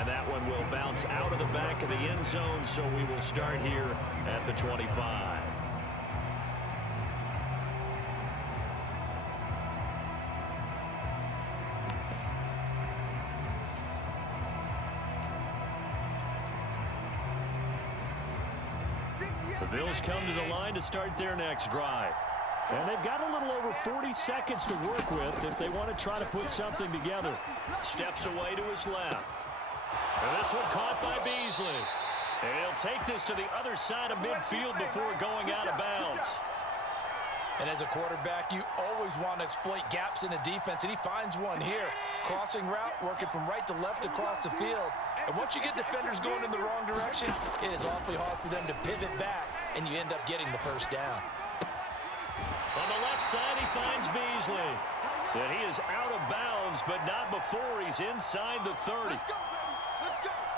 And that one will bounce out of the back of the end zone, so we will start here at the 25. The Bills come to the line to start their next drive. And they've got a little over 40 seconds to work with if they want to try to put something together. Steps away to his left. And this one caught by Beasley. And he'll take this to the other side of midfield before going out of bounds. And as a quarterback, you always want to exploit gaps in the defense, and he finds one here. Crossing route, working from right to left across the field. And once you get defenders going in the wrong direction, it is awfully hard for them to pivot back, and you end up getting the first down. On the left side, he finds Beasley. And he is out of bounds, but not before he's inside the 30.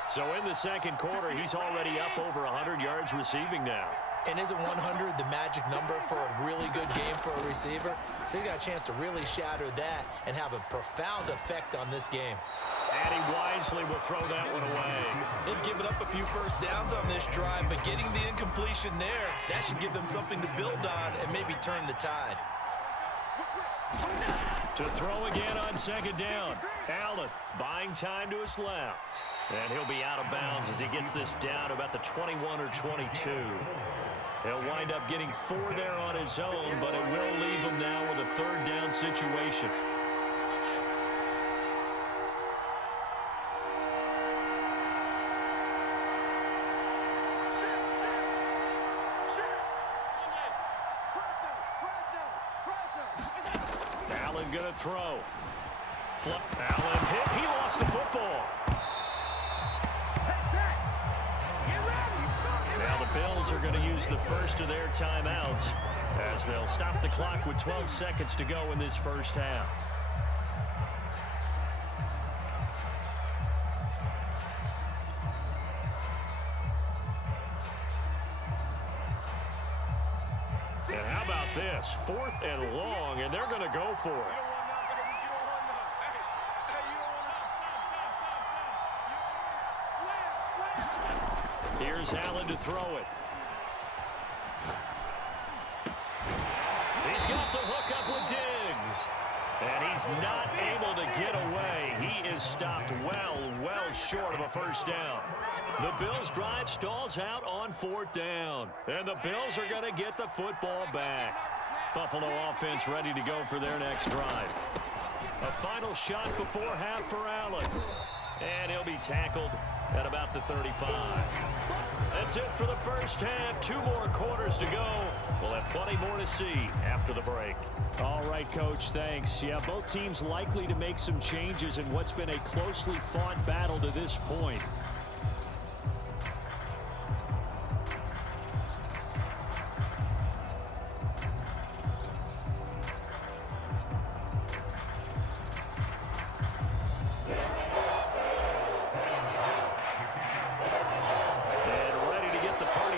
So in the second quarter, he's already up over 100 yards receiving now. And isn't 100 the magic number for a really good game for a receiver? So he got a chance to really shatter that and have a profound effect on this game. And he wisely will throw that one away. They've given up a few first downs on this drive, but getting the incompletion there, that should give them something to build on and maybe turn the tide. To throw again on second down. Allen buying time to his left. And he'll be out of bounds as he gets this down about the 21 or 22. He'll wind up getting 4 there on his own, but it will leave him now with a third down situation. Allen gonna throw. Allen hit. He lost the football. Now the Bills are going to use the first of their timeouts as they'll stop the clock with 12 seconds to go in this first half. And how about this? 4th and long, and they're going to go for it. Here's Allen to throw it. He's got the hook up with Diggs. And he's not able to get away. He is stopped well short of a first down. The Bills' drive stalls out on 4th down. And the Bills are going to get the football back. Buffalo offense ready to go for their next drive. A final shot before half for Allen. And he'll be tackled at about the 35. That's it for the first half. 2 more quarters to go. We'll have plenty more to see after the break. All right, Coach, thanks. Yeah, both teams likely to make some changes in what's been a closely fought battle to this point.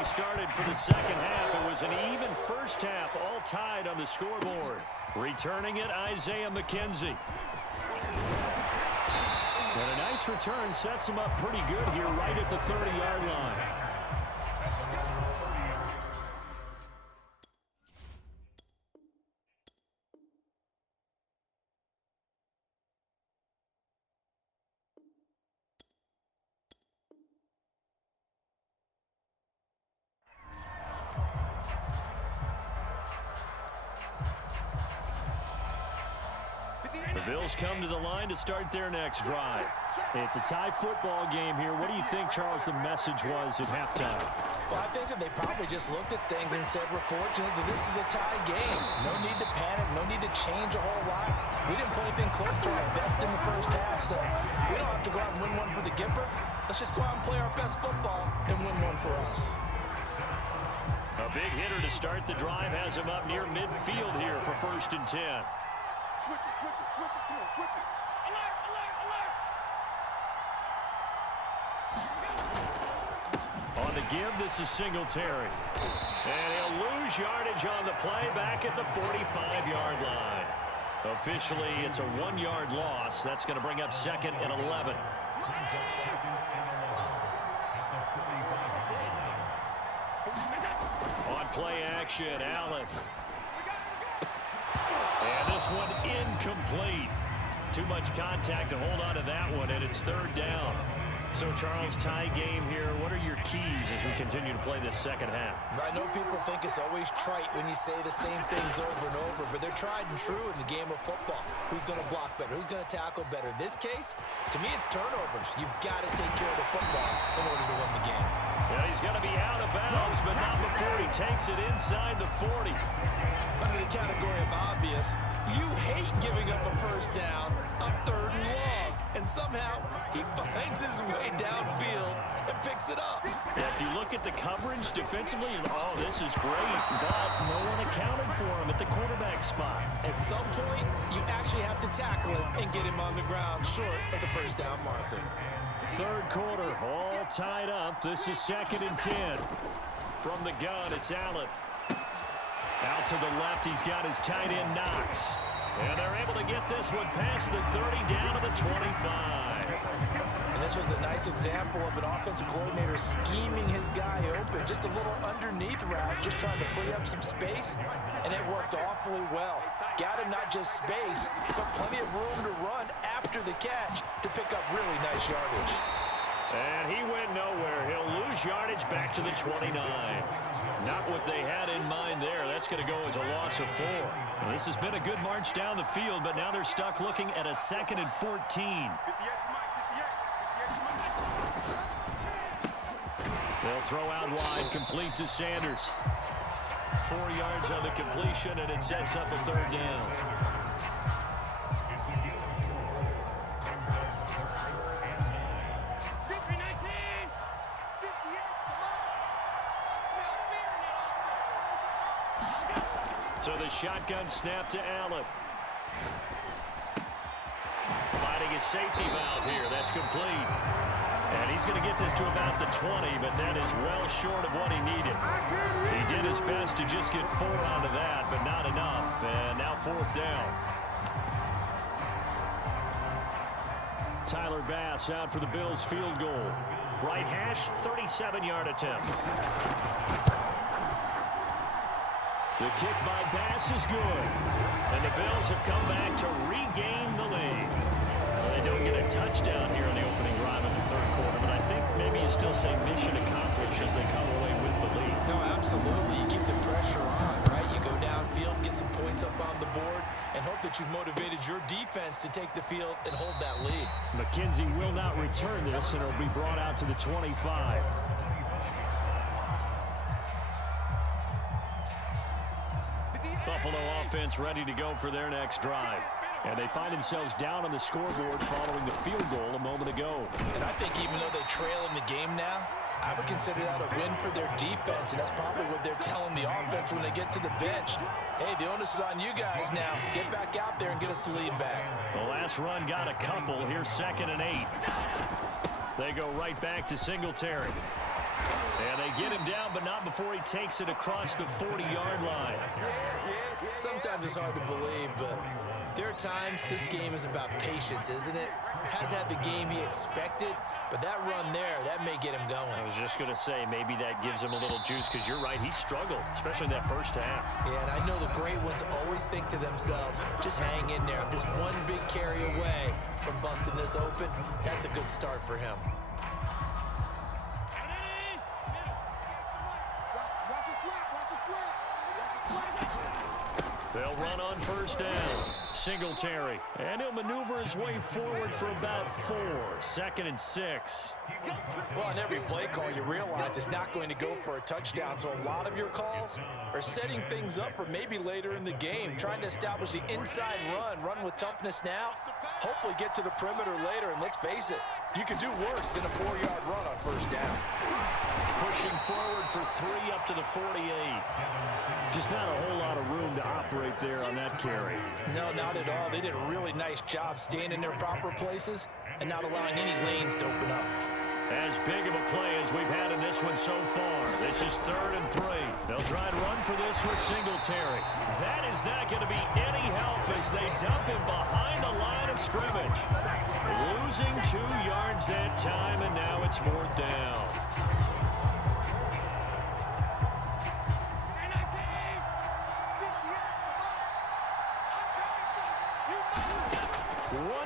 Started for the second half. It was an even first half, all tied on the scoreboard. Returning it, Isaiah McKenzie. And a nice return sets him up pretty good here right at the 30-yard line. The Bills come to the line to start their next drive. It's a tie football game here. What do you think, Charles, the message was at halftime? Well, I think that they probably just looked at things and said, we're fortunate that this is a tie game. No need to panic. No need to change a whole lot. We didn't play anything close to our best in the first half, so we don't have to go out and win one for the Gipper. Let's just go out and play our best football and win one for us. A big hitter to start the drive has him up near midfield here for 1st and 10. Switch it, come on, switch it. Alert, alert, alert! On the give, this is Singletary. And he'll lose yardage on the play back at the 45-yard line. Officially, it's a 1-yard loss. That's going to bring up 2nd and 11. action. Allen. And this one incomplete. Too much contact to hold on to that one, and it's third down. So, Charles, tie game here. What are your keys as we continue to play this second half? I know people think it's always trite when you say the same things over and over, but they're tried and true in the game of football. Who's going to block better? Who's going to tackle better? In this case, to me, it's turnovers. You've got to take care of the football in order to win the game. Yeah, he's got to be out of bounds, but not before he takes it inside the 40. Under the category of obvious, you hate giving up a first down on 3rd and long. And somehow, he finds his way downfield and picks it up. Yeah, if you look at the coverage defensively, oh, this is great. But no one accounted for him at the quarterback spot. At some point, you actually have to tackle him and get him on the ground short of the first down marker. Third quarter, all tied up. This is 2nd and 10. From the gun, it's Allen. Out to the left, he's got his tight end Knox. And they're able to get this one past the 30 down to the 25. And this was a nice example of an offensive coordinator scheming his guy open. Just a little underneath route, just trying to free up some space. And it worked awfully well. Got him not just space, but plenty of room to run after the catch to pick up really nice yardage. And he went nowhere. He'll lose yardage back to the 29. Not what they had in mind there. That's going to go as a loss of 4. Well, this has been a good march down the field, but now they're stuck looking at a 2nd and 14. They'll throw out wide, complete to Sanders. 4 yards on the completion, and it sets up a 3rd down. So the shotgun snap to Allen. Finding a safety valve here. That's complete. And he's going to get this to about the 20, but that is well short of what he needed. He did his best to just get 4 out of that, but not enough. And now 4th down. Tyler Bass out for the Bills field goal. Right hash, 37-yard attempt. The kick by Bass is good. And the Bills have come back to regain the lead. Well, they don't get a touchdown here in the opening drive of the 3rd quarter, but I think maybe you still say mission accomplished as they come away with the lead. No, absolutely. You keep the pressure on, right? You go downfield, get some points up on the board, and hope that you've motivated your defense to take the field and hold that lead. McKenzie will not return this, and it'll be brought out to the 25. Buffalo offense ready to go for their next drive. And they find themselves down on the scoreboard following the field goal a moment ago. And I think even though they trail in the game now, I would consider that a win for their defense, and that's probably what they're telling the offense when they get to the bench. Hey, the onus is on you guys now. Get back out there and get us the lead back. The last run got a couple. Here's 2nd and 8. They go right back to Singletary. And they get him down, but not before he takes it across the 40-yard line. Sometimes it's hard to believe, but there are times this game is about patience, isn't it? Has had the game he expected, but that run there, that may get him going. I was just going to say, maybe that gives him a little juice, because you're right, he struggled, especially in that first half. Yeah, and I know the great ones always think to themselves, just hang in there. I'm just one big carry away from busting this open. That's a good start for him. They'll run on first down. Singletary. And he'll maneuver his way forward for about 4. 2nd and 6. Well, on every play call, you realize it's not going to go for a touchdown. So a lot of your calls are setting things up for maybe later in the game, trying to establish the inside run with toughness now, hopefully get to the perimeter later. And let's face it, you could do worse than a 4-yard run on first down. Pushing forward for 3 up to the 48. Just not a whole lot of room to operate there on that carry. No, not at all. They did a really nice job staying in their proper places and not allowing any lanes to open up. As big of a play as we've had in this one so far. This is 3rd and 3. They'll try and run for this with Singletary. That is not going to be any help as they dump him behind the line of scrimmage. Losing 2 yards that time, and now it's 4th down.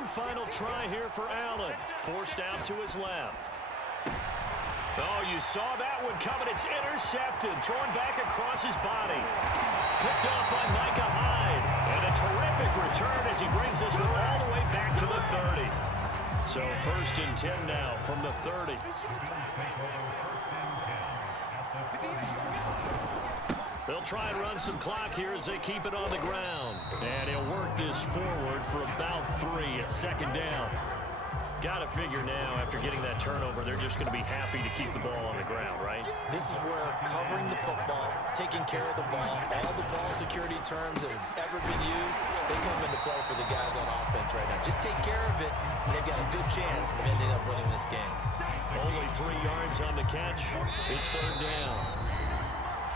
final try here for Allen. Forced out to his left. Oh, you saw that one coming. It's intercepted. Thrown back across his body. Picked up by Micah Hyde. And a terrific return as he brings this one all the way back to the 30. So 1st and 10 now from the 30. They'll try and run some clock here as they keep it on the ground. And he'll work this forward for about 3 at 2nd down. Got to figure now, after getting that turnover, they're just going to be happy to keep the ball on the ground, right? This is where covering the football, taking care of the ball, all the ball security terms that have ever been used, they come into play for the guys on offense right now. Just take care of it, and they've got a good chance of ending up winning this game. Only 3 yards on the catch. It's 3rd down.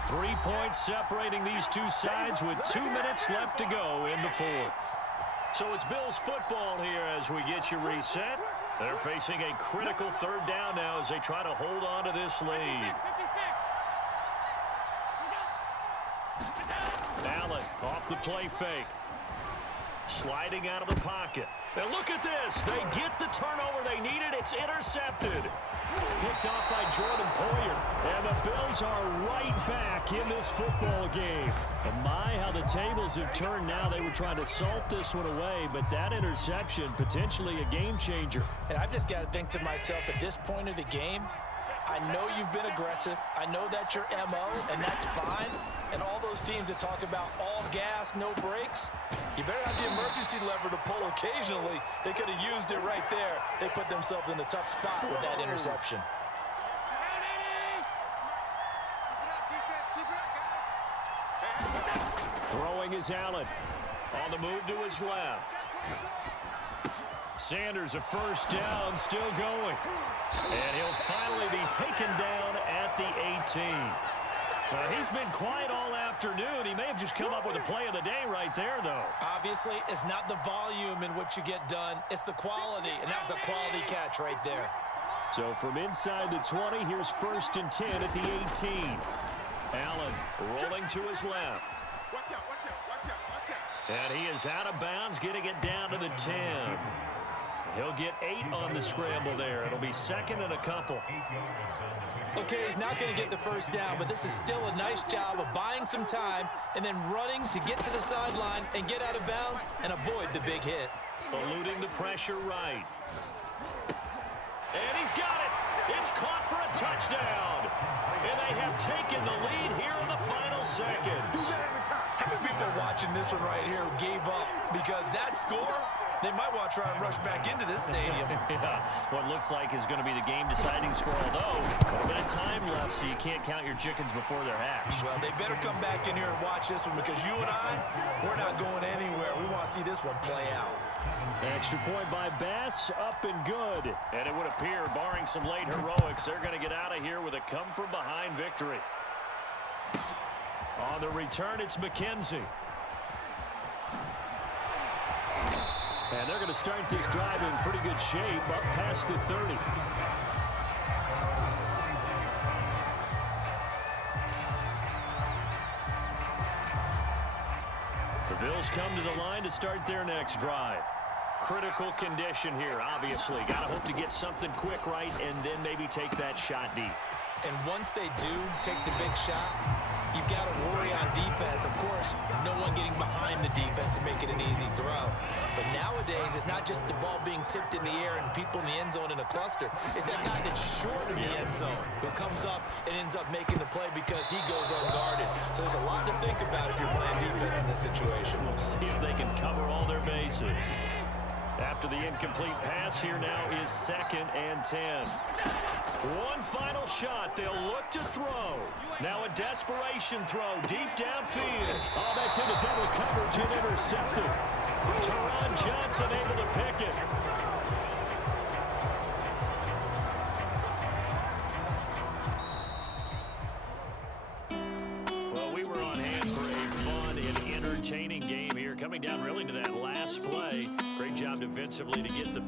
3 points separating these two sides with 2 minutes left to go in the 4th. So it's Bills football here as we get you reset. They're facing a critical 3rd down now as they try to hold on to this lead. Allen off the play fake. Sliding out of the pocket. Now look at this. They get the turnover they needed. It's intercepted. Picked off by Jordan Poyer. And the Bills are right back in this football game. And my, how the tables have turned now. They were trying to salt this one away, but that interception, potentially a game changer. And I've just got to think to myself, at this point of the game, I know you've been aggressive. I know that's your MO, and that's fine. And all those teams that talk about all gas, no brakes, you better have the emergency lever to pull occasionally. They could have used it right there. They put themselves in a tough spot with that interception. Throwing is Allen. On the move to his left. Sanders, a 1st down, still going. And he'll finally be taken down at the 18. He's been quiet all afternoon. He may have just come up with a play of the day right there, though. Obviously, it's not the volume in which you get done. It's the quality, and that was a quality catch right there. So from inside the 20, here's 1st and 10 at the 18. Allen rolling to his left. Watch out, watch out, watch out, watch out. And he is out of bounds, getting it down to the 10. He'll get 8 on the scramble there. It'll be 2nd and a couple. Okay, he's not going to get the 1st down, but this is still a nice job of buying some time and then running to get to the sideline and get out of bounds and avoid the big hit. Eluding the pressure right. And he's got it. It's caught for a touchdown. And they have taken the lead here in the final seconds. How many people watching this one right here who gave up? Because that score, they might want to try and rush back into this stadium. Yeah, what looks like is going to be the game-deciding score, although a little bit of time left, so you can't count your chickens before they're hatched. Well, they better come back in here and watch this one because you and I, we're not going anywhere. We want to see this one play out. Extra point by Bass, up and good. And it would appear, barring some late heroics, they're going to get out of here with a come-from-behind victory. On the return, it's McKenzie. And they're going to start this drive in pretty good shape, up past the 30. The Bills come to the line to start their next drive. Critical condition here, obviously. Got to hope to get something quick right and then maybe take that shot deep. And once they do take the big shot, you've got to worry on defense. Of course, no one getting behind the defense and make it an easy throw. But nowadays, it's not just the ball being tipped in the air and people in the end zone in a cluster. It's that guy that's short of the end zone who comes up and ends up making the play because he goes unguarded. So there's a lot to think about if you're playing defense in this situation. We'll see if they can cover all their bases. After the incomplete pass, here now is 2nd and 10. One final shot. They'll look to throw. Now a desperation throw deep downfield. Oh, that's into double coverage and intercepted. Teron Johnson able to pick it. Well, we were on hand for a fun and entertaining game here. Coming down really to that last play. Great job defensively to get the